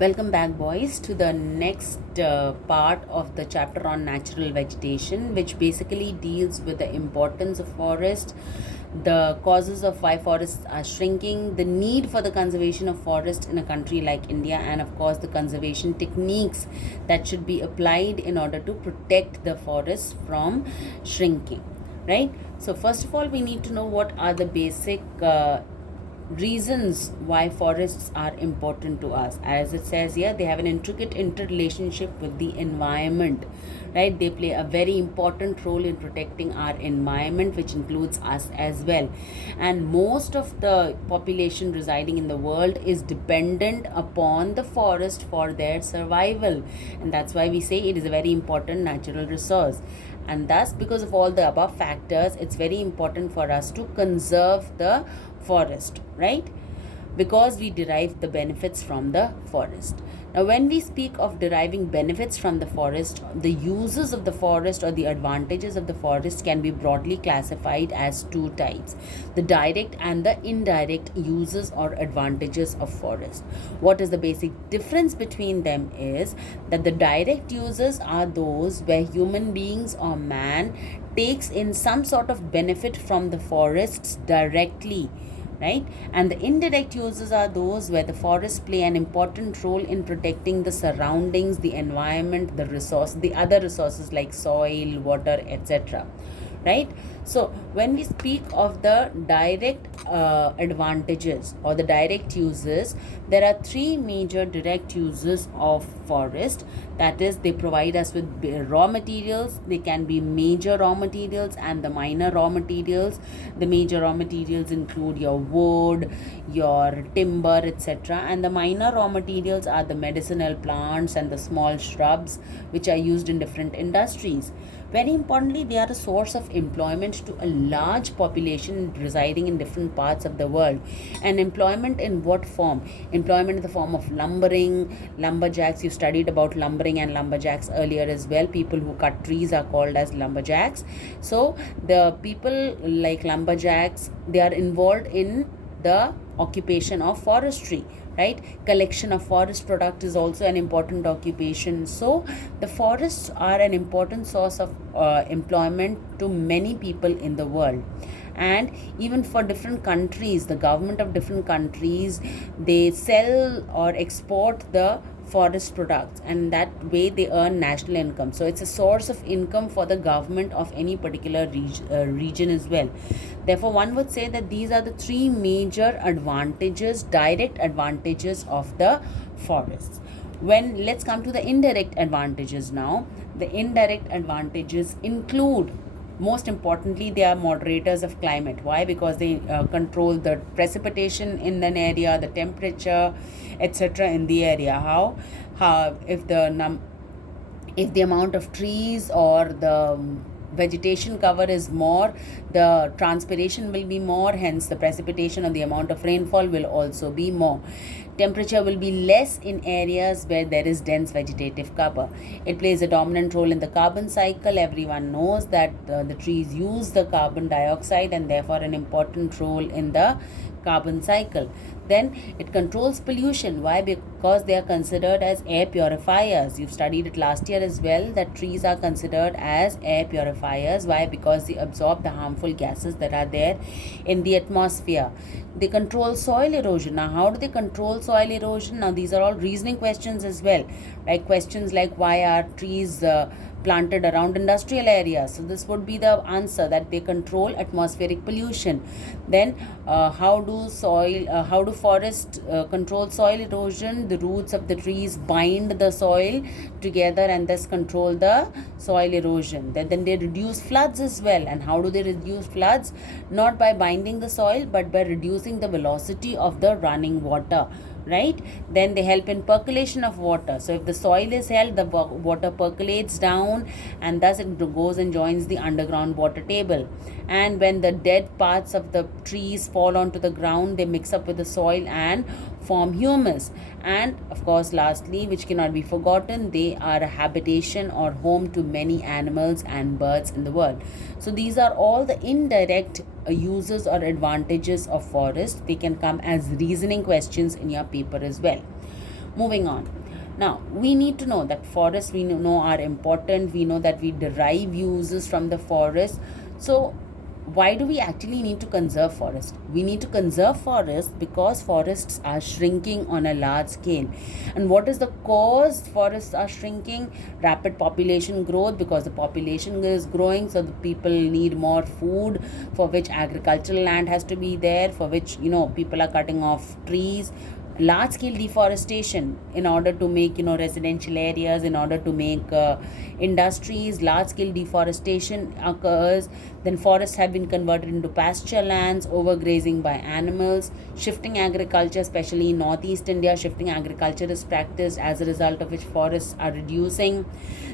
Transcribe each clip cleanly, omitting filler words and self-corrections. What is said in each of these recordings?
Welcome back, boys, to the next part of the chapter on natural vegetation, which basically deals with the importance of forest, the causes of why forests are shrinking, the need for the conservation of forest in a country like India, and of course, the conservation techniques that should be applied in order to protect the forest from shrinking. Right? So, first of all, we need to know what are the basic reasons why forests are important to us. As it says here, they have an intricate interrelationship with the environment, right? They play a very important role in protecting our environment, which includes us as well. And most of the population residing in the world is dependent upon the forest for their survival, and that's why we say it is a very important natural resource. And thus, because of all the above factors, it's very important for us to conserve the forest, right? Because we derive the benefits from the forest. Now, when we speak of deriving benefits from the forest, the uses of the forest or the advantages of the forest can be broadly classified as two types: the direct and the indirect uses or advantages of forest. What is the basic difference between them is that the direct uses are those where human beings or man takes in some sort of benefit from the forests directly, right? And the indirect uses are those where the forests play an important role in protecting the surroundings, the environment, the resource, the other resources like soil, water, etc., right? So when we speak of the direct advantages or the direct uses, there are three major direct uses of forest. That is, they provide us with raw materials. They can be major raw materials and the minor raw materials. The major raw materials include your wood, your timber, etc., and the minor raw materials are the medicinal plants and the small shrubs which are used in different industries. Very importantly, they are a source of employment to a large population residing in different parts of the world. And employment in what form? Employment in the form of lumbering, lumberjacks. You studied about lumbering and lumberjacks earlier as well. People who cut trees are called as lumberjacks. So the people like lumberjacks, they are involved in the occupation of forestry, right? Collection of forest product is also an important occupation. So the forests are an important source of employment to many people in the world. And even for different countries, the government of different countries, they sell or export the forest products, and that way they earn national income. So it's a source of income for the government of any particular region as well. Therefore, one would say that these are the three major advantages, direct advantages of the forests. When let's come to the indirect advantages now. The indirect advantages include, most importantly, they are moderators of climate. Why? Because they control the precipitation in an area, the temperature, etc., in the area. How if the amount of trees or the vegetation cover is more, the transpiration will be more, hence the precipitation or the amount of rainfall will also be more. Temperature will be less in areas where there is dense vegetative cover. It plays a dominant role in the carbon cycle. Everyone knows that the trees use the carbon dioxide and therefore an important role in the carbon cycle. Then it controls pollution. Why? Because they are considered as air purifiers. You've studied it last year as well, that trees are considered as air purifiers. Why? Because they absorb the harmful gases that are there in the atmosphere. They control soil erosion. Now, how do they control soil erosion? Now, these are all reasoning questions as well, right? Questions like, why are trees planted around industrial areas? So this would be the answer, that they control atmospheric pollution. Then how do forests control soil erosion? The roots of the trees bind the soil together and thus control the soil erosion. Then they reduce floods as well. And how do they reduce floods? Not by binding the soil, but by reducing the velocity of the running water, right? Then they help in percolation of water. So if the soil is held, the water percolates down and thus it goes and joins the underground water table. And when the dead parts of the trees fall onto the ground, they mix up with the soil and form humus. And of course, lastly, which cannot be forgotten, they are a habitation or home to many animals and birds in the world. So these are all the indirect uses or advantages of forest. They can come as reasoning questions in your paper as well. Moving on. Now, we need to know that forests we know are important. We know that we derive uses from the forest. So, why do we actually need to conserve forest? We need to conserve forests because forests are shrinking on a large scale. And what is the cause forests are shrinking? Rapid population growth, because the population is growing, so the people need more food, for which agricultural land has to be there, for which people are cutting off trees. Large scale deforestation in order to make residential areas, in order to make industries. Large scale deforestation occurs. Then forests have been converted into pasture lands, overgrazing by animals. Shifting agriculture, especially in northeast India, shifting agriculture is practiced, as a result of which forests are reducing.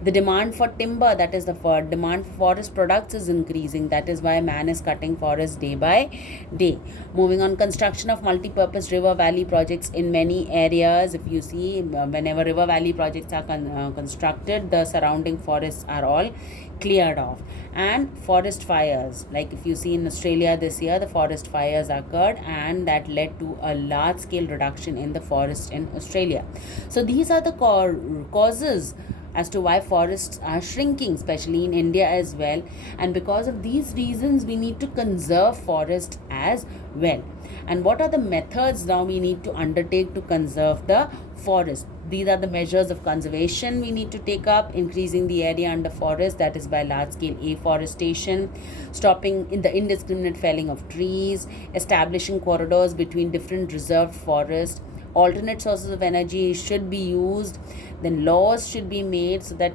The demand for timber, that is the demand for forest products, is increasing. That is why man is cutting forests day by day. Moving on, construction of multi-purpose river valley projects in many areas. If you see, whenever river valley projects are constructed, the surrounding forests are all cleared off. And forest fires, like if you see in Australia this year, the forest fires occurred, and that led to a large scale reduction in the forest in Australia. So these are the causes as to why forests are shrinking, especially in India as well. And because of these reasons, we need to conserve forests as well. And what are the methods now we need to undertake to conserve the forest? These are the measures of conservation we need to take up: increasing the area under forest, that is by large scale afforestation, stopping in the indiscriminate felling of trees, establishing corridors between different reserved forests. Alternate sources of energy should be used. Then laws should be made so that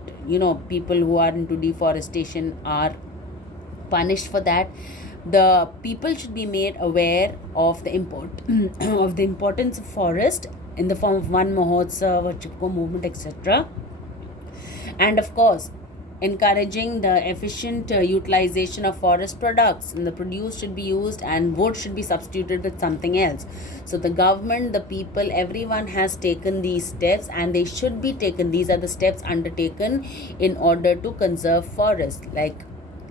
people who are into deforestation are punished for that. The people should be made aware of the of the importance of forest in the form of Van Mahotsav or Chipko movement, etc. And of course, encouraging the efficient utilization of forest products, and the produce should be used and wood should be substituted with something else. So the government, the people, everyone has taken these steps, and they should be taken. These are the steps undertaken in order to conserve forests, like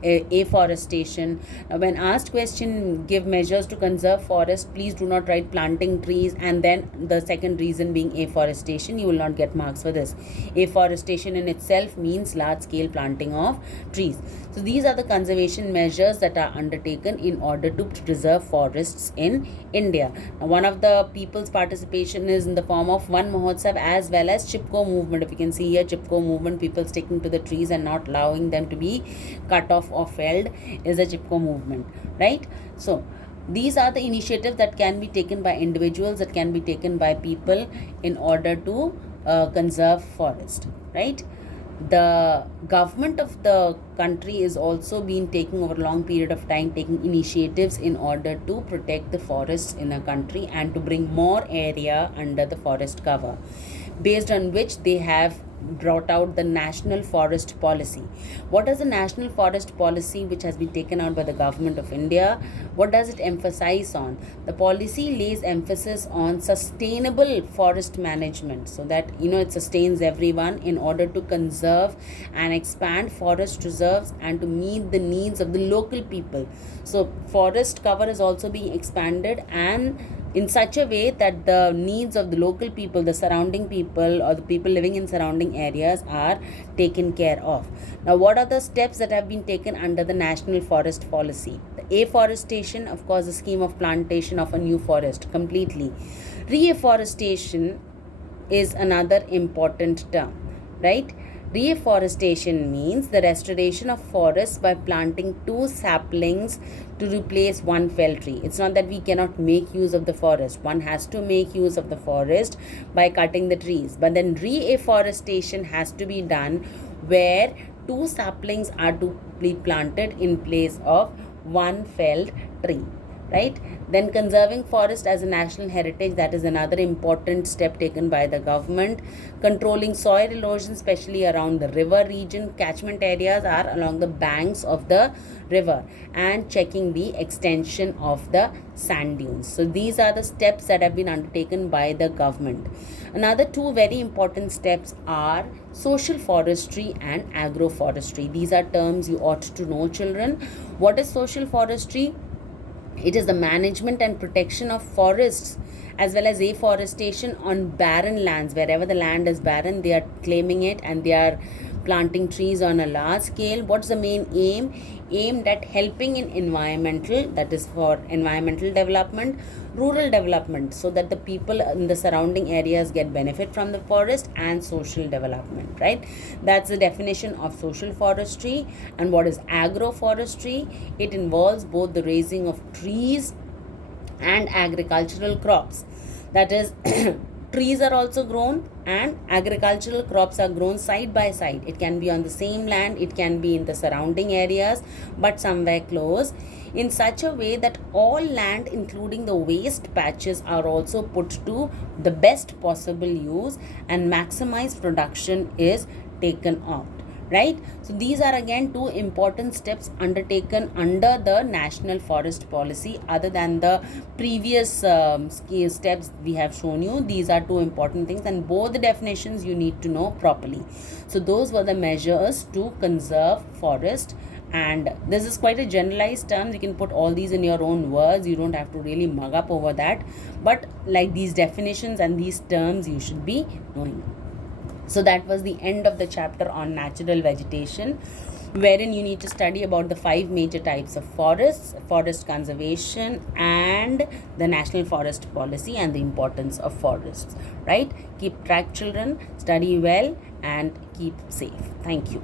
afforestation. Now, when asked question, give measures to conserve forest, please do not write planting trees and then the second reason being afforestation. You will not get marks for this. Afforestation in itself means large scale planting of trees. So these are the conservation measures that are undertaken in order to preserve forests in India. Now, one of the people's participation is in the form of Van Mahotsav as well as Chipko movement. If you can see here, Chipko movement, people sticking to the trees and not allowing them to be cut off or felled, is a Chipko movement, right? So these are the initiatives that can be taken by individuals, that can be taken by people in order to conserve forest, right? The government of the country is also been taking over a long period of time, taking initiatives in order to protect the forests in a country and to bring more area under the forest cover, based on which they have brought out the National Forest Policy. What is the National Forest Policy which has been taken out by the government of India? What does it emphasize on? The policy lays emphasis on sustainable forest management, so that it sustains everyone in order to conserve and expand forest reserves and to meet the needs of the local people. So forest cover is also being expanded, and in such a way that the needs of the local people, the surrounding people, or the people living in surrounding areas are taken care of. Now, what are the steps that have been taken under the National Forest Policy? The afforestation, of course, the scheme of plantation of a new forest completely. Reforestation is another important term, right? Reforestation means the restoration of forests by planting 2 saplings to replace 1 felled tree. It's not that we cannot make use of the forest. One has to make use of the forest by cutting the trees. But then reforestation has to be done where 2 saplings are to be planted in place of 1 felled tree. Right? Then conserving forest as a national heritage, that is another important step taken by the government. Controlling soil erosion, especially around the river region. Catchment areas are along the banks of the river, and checking the extension of the sand dunes. So these are the steps that have been undertaken by the government. Another 2 very important steps are social forestry and agroforestry. These are terms you ought to know, children. What is social forestry? It is the management and protection of forests as well as afforestation on barren lands. Wherever the land is barren, they are claiming it and they are planting trees on a large scale. What's the main aim? Aimed at helping in environmental, that is for environmental development, rural development, so that the people in the surrounding areas get benefit from the forest, and social development, right? That's the definition of social forestry. And what is agroforestry? It involves both the raising of trees and agricultural crops. That is, trees are also grown and agricultural crops are grown side by side. It can be on the same land, it can be in the surrounding areas, but somewhere close, in such a way that all land, including the waste patches, are also put to the best possible use and maximized production is taken out, right? So these are again two important steps undertaken under the National Forest Policy. Other than the previous steps we have shown you, these are two important things, and both the definitions you need to know properly. So those were the measures to conserve forest. And this is quite a generalized term. You can put all these in your own words, you don't have to really mug up over that, but like these definitions and these terms you should be knowing. So that was the end of the chapter on natural vegetation, wherein you need to study about the 5 major types of forests, forest conservation, and the National Forest Policy and the importance of forests, right? Keep track, children, study well, and keep safe. Thank you.